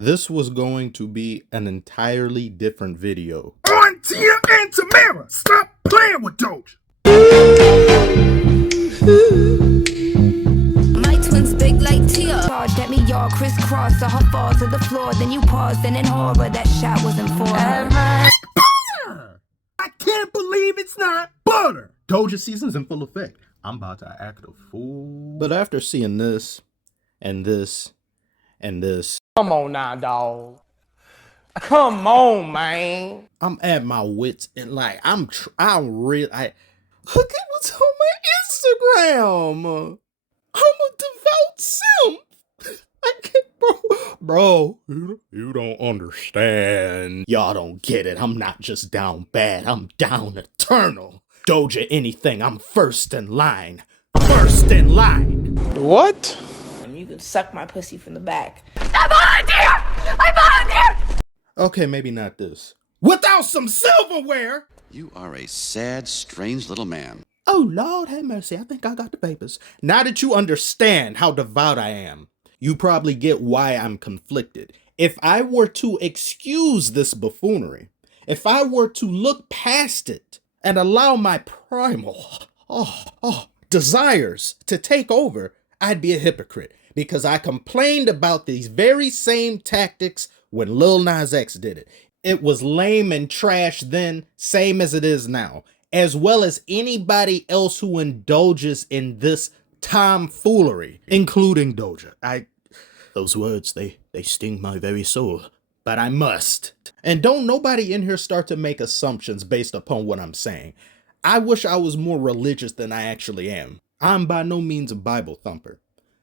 This was going to be an entirely different video. On Tia and Tamara, stop playing with Doja. My twins big like Tia. Charged at me, y'all crisscross, so her fall to the floor. Then you paused, and in horror, that shot wasn't for her. I can't believe it's not butter. Doja season's in full effect. I'm about to act a fool. But after seeing this, and this, and this. Come on now, dog. Come on, man. I'm at my wits and like, I'm really, look at what's on my Instagram. I'm a devout simp. I can't, bro, you don't understand. Y'all don't get it. I'm not just down bad. I'm down eternal. Doja anything. I'm first in line. First in line. What? You can suck my pussy from the back. I volunteer! Okay, maybe not this. Without some silverware. You are a sad, strange little man. Oh, Lord have mercy. I think I got the papers. Now that you understand how devout I am, you probably get why I'm conflicted. If I were to excuse this buffoonery, if I were to look past it and allow my primal desires to take over, I'd be a hypocrite because I complained about these very same tactics when Lil Nas X did it. It was lame and trash then, same as it is now, as well as anybody else who indulges in this tomfoolery, including Doja. Those words, they sting my very soul, but I must. And don't nobody in here start to make assumptions based upon what I'm saying. I wish I was more religious than I actually am. I'm by no means a Bible thumper,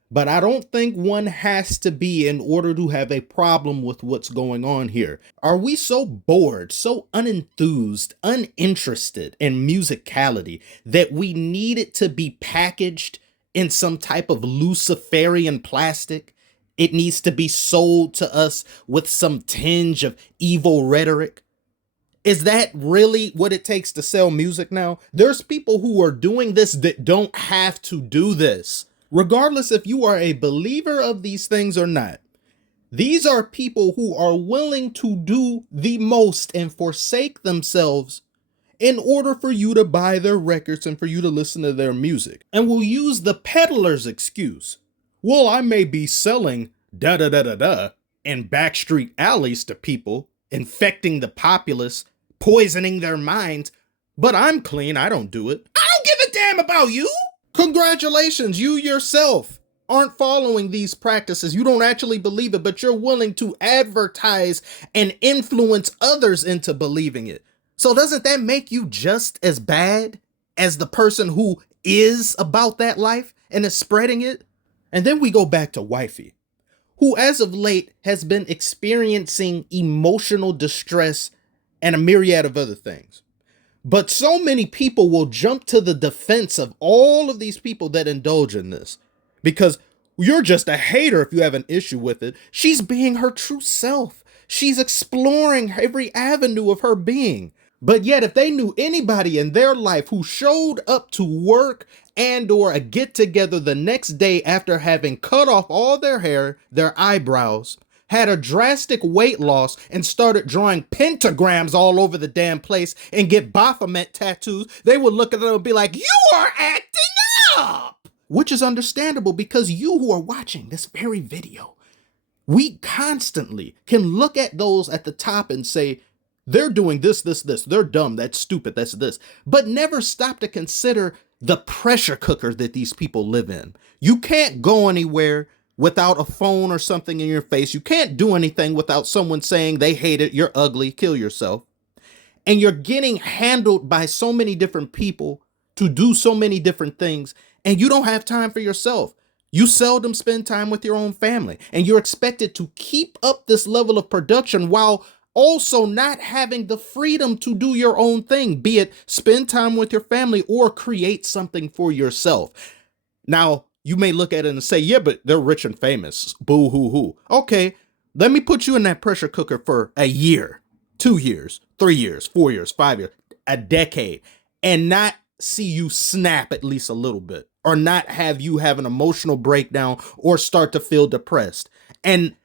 but I don't think one has to be in order to have a problem with what's going on here. Are we so bored, so unenthused, uninterested in musicality that we need it to be packaged in some type of Luciferian plastic? It needs to be sold to us with some tinge of evil rhetoric. Is that really what it takes to sell music now? There's people who are doing this that don't have to do this. Regardless if you are a believer of these things or not, these are people who are willing to do the most and forsake themselves in order for you to buy their records and for you to listen to their music. And will use the peddler's excuse. Well, I may be selling da-da-da-da-da in backstreet alleys to people, infecting the populace, poisoning their minds, but I'm clean, I don't do it. I don't give a damn about you! Congratulations, you yourself aren't following these practices. You don't actually believe it, but you're willing to advertise and influence others into believing it. So doesn't that make you just as bad as the person who is about that life and is spreading it? And then we go back to Wifey, who as of late has been experiencing emotional distress and a myriad of other things. But so many people will jump to the defense of all of these people that indulge in this because you're just a hater if you have an issue with it. She's being her true self. She's exploring every avenue of her being. But yet if they knew anybody in their life who showed up to work and or a get together the next day after having cut off all their hair, their eyebrows, had a drastic weight loss and started drawing pentagrams all over the damn place and get Baphomet tattoos, they would look at them and be like, you are acting up! Which is understandable because you who are watching this very video, we constantly can look at those at the top and say, they're doing this, they're dumb, that's stupid, that's this, but never stop to consider the pressure cooker that these people live in. You can't go anywhere without a phone or something in your face. You can't do anything without someone saying they hate it, you're ugly, kill yourself. And you're getting handled by so many different people to do so many different things, and you don't have time for yourself. You seldom spend time with your own family, and you're expected to keep up this level of production while also not having the freedom to do your own thing, be it spend time with your family or create something for yourself. Now, you may look at it and say, yeah, but they're rich and famous. Boo hoo hoo. Okay, let me put you in that pressure cooker for a year, 2 years, 3 years, 4 years, 5 years, a decade, and not see you snap at least a little bit, or not have you have an emotional breakdown or start to feel depressed. And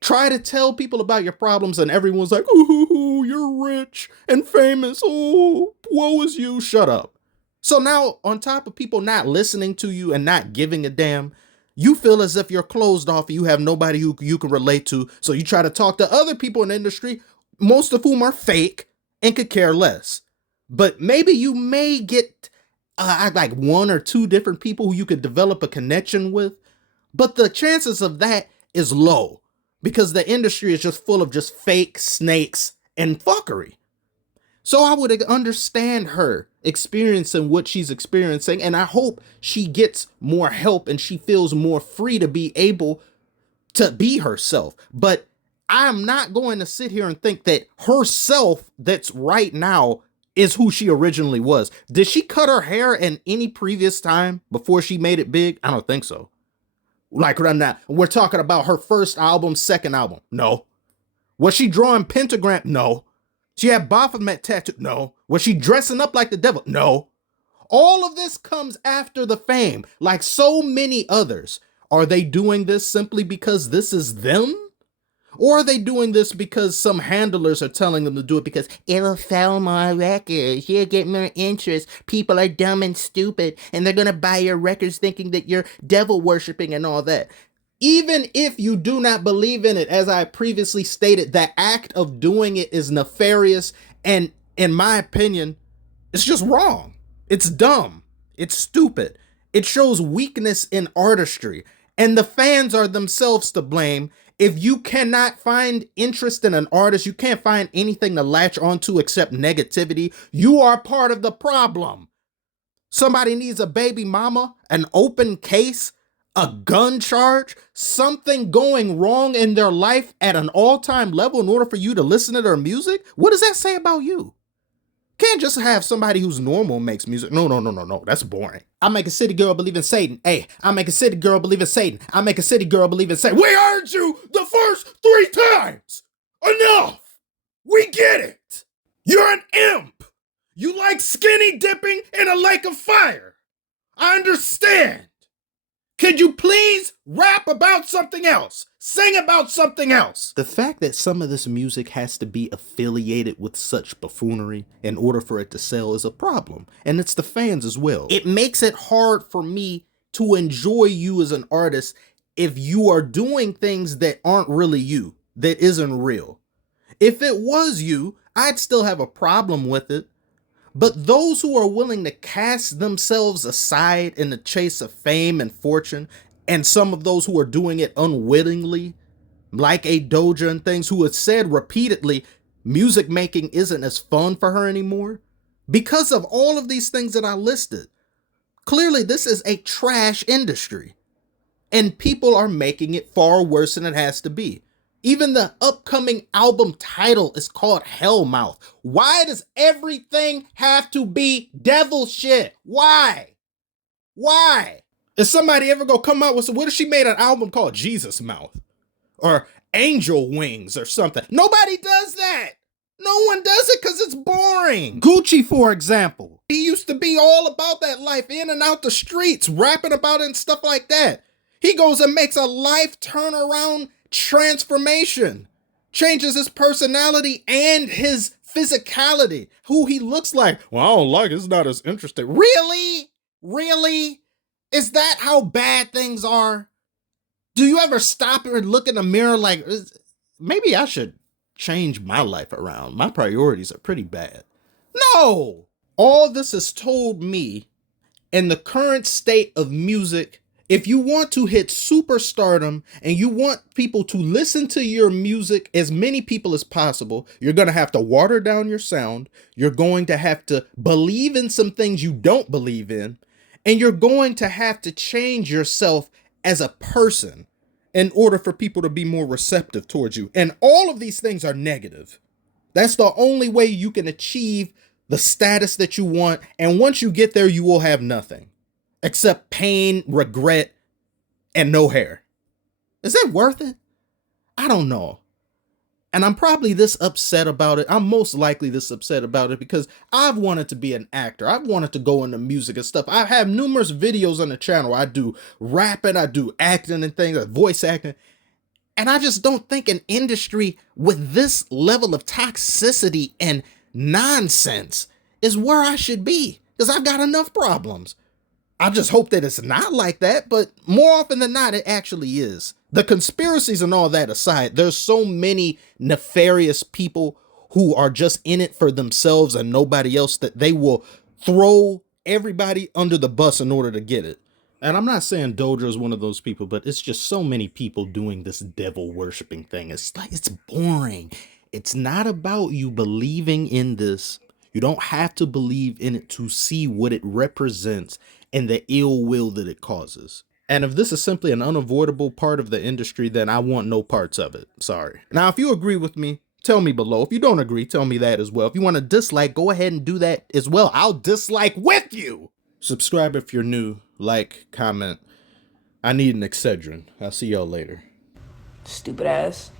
Try to tell people about your problems and everyone's like, ooh, you're rich and famous. Oh, woe is you. Shut up. So now on top of people not listening to you and not giving a damn, you feel as if you're closed off and you have nobody who you can relate to. So you try to talk to other people in the industry, most of whom are fake and could care less. But maybe you may get like one or two different people who you could develop a connection with. But the chances of that is low because the industry is just full of just fake snakes and fuckery. So I would understand her experiencing what she's experiencing, and I hope she gets more help and she feels more free to be able to be herself. But I'm not going to sit here and think that herself that's right now is who she originally was. Did she cut her hair in any previous time before she made it big? I don't think so. Like right now, we're talking about her first album, second album. No. Was she drawing pentagram? No. She had Baphomet tattoo? No. Was she dressing up like the devil? No. All of this comes after the fame, like so many others. Are they doing this simply because this is them? Or are they doing this because some handlers are telling them to do it because it'll sell more records, you'll get more interest, people are dumb and stupid, and they're gonna buy your records thinking that you're devil worshipping and all that. Even if you do not believe in it, as I previously stated, the act of doing it is nefarious, and in my opinion, it's just wrong. It's dumb. It's stupid. It shows weakness in artistry, and the fans are themselves to blame. If you cannot find interest in an artist, you can't find anything to latch onto except negativity, you are part of the problem. Somebody needs a baby mama, an open case, a gun charge, something going wrong in their life at an all-time level in order for you to listen to their music? What does that say about you? Can't just have somebody who's normal makes music. No. That's boring. I make a city girl believe in Satan. Hey, I make a city girl believe in Satan. I make a city girl believe in Satan. We heard you the first 3 times. Enough. We get it. You're an imp. You like skinny dipping in a lake of fire. I understand. Could you please rap about something else? Sing about something else. The fact that some of this music has to be affiliated with such buffoonery in order for it to sell is a problem. And it's the fans as well. It makes it hard for me to enjoy you as an artist if you are doing things that aren't really you, that isn't real. If it was you, I'd still have a problem with it. But those who are willing to cast themselves aside in the chase of fame and fortune, and some of those who are doing it unwittingly, like a Doja and things, who have said repeatedly, music making isn't as fun for her anymore, because of all of these things that I listed. Clearly, this is a trash industry, and people are making it far worse than it has to be. Even the upcoming album title is called Hellmouth. Why does everything have to be devil shit? Why? Why? Is somebody ever gonna come out with what if she made an album called Jesus Mouth? Or Angel Wings or something? Nobody does that. No one does it because it's boring. Gucci, for example. He used to be all about that life, in and out the streets, rapping about it and stuff like that. He goes and makes a life turnaround transformation, changes his personality and his physicality, who he looks like. Well, I don't like it. It's not as interesting. Really? Really? Is that how bad things are? Do you ever stop and look in the mirror like, maybe I should change my life around? My priorities are pretty bad. No! All this has told me, in the current state of music, if you want to hit superstardom and you want people to listen to your music, as many people as possible, you're going to have to water down your sound. You're going to have to believe in some things you don't believe in. And you're going to have to change yourself as a person in order for people to be more receptive towards you. And all of these things are negative. That's the only way you can achieve the status that you want. And once you get there, you will have nothing except pain, regret, and no hair. Is that worth it? I don't know. And I'm probably this upset about it. I'm most likely this upset about it because I've wanted to be an actor. I've wanted to go into music and stuff. I have numerous videos on the channel. I do rapping, I do acting and things, voice acting. And I just don't think an industry with this level of toxicity and nonsense is where I should be, because I've got enough problems. I just hope that it's not like that, but more often than not, it actually is. The conspiracies and all that aside, there's so many nefarious people who are just in it for themselves and nobody else that they will throw everybody under the bus in order to get it. And I'm not saying Doja is one of those people, but it's just so many people doing this devil worshiping thing. It's like, it's boring. It's not about you believing in this. You don't have to believe in it to see what it represents and the ill will that it causes. And if this is simply an unavoidable part of the industry, then I want no parts of it. Sorry. Now, if you agree with me, tell me below. If you don't agree, tell me that as well. If you want to dislike, go ahead and do that as well. I'll dislike with you. Subscribe if you're new. Like, comment. I need an Excedrin. I'll see y'all later. Stupid ass.